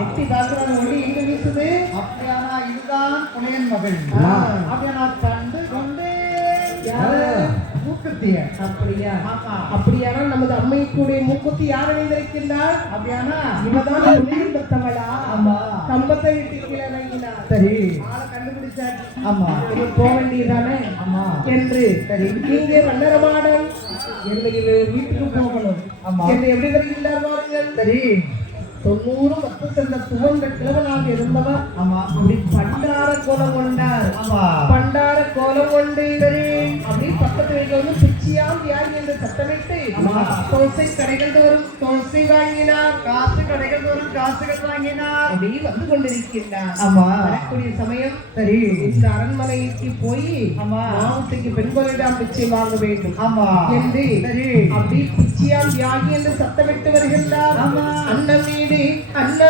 எட்டி பார்க்கிறான் ஒளி எங்க வீசுது அப்படியானா இதுதான் புனையன் மகள். அப்படியானா கண்டு கொண்டே? மூக்குத்திய. அப்படியா? ஆமா. அப்படியானால் நமது அம்மைக்குடைய மூக்குத்தி யார் அணிந்திருக்கின்றார் அப்படியானா? இவதான் பெற்றவளா? ஆமா. கம்பத்தை விட்டு கீழே இறங்கினார் சரி. ஆளை கண்டுபிடிச்சாச்சு. ஆமா. இவர் போக வேண்டியதானே ஆமா. என்று இங்கே வண்ணரமாடன் என்னுடைய வீட்டுக்கு போகணும். ஆமா. என்று எப்படி வருகின்றார் பாருங்கள். சரி. தொண்ணூறு பத்து சென்ற துவந்த கிழவனாக இருந்தவர். அப்படி பண்டார கோலம் கொண்டார். பண்டார கோலம் கொண்டு அப்படி பக்கத்து வீட்டுல வந்து பிச்சியாம் வியாதி என்று சத்தமிட்டு. தோசை கடைகள் தோறும் தோசை வாங்கினார் காசு கடைகள் தோறும் காசுகள் வாங்கினார். அப்படி வந்து கொண்டிருக்கின்றார். ஆமா. வரக்கூடிய சமயம் சரி. இந்த அரண்மனைக்கு போய் ஆமா. மாவட்டத்துக்கு பெண்களிடம் பிச்சை வாங்க வேண்டும். ஆமா. என்று சரி. அப்படி பிச்சியாம் வியாகி என்று சத்தமிட்டு வருகின்றார். ஆமா.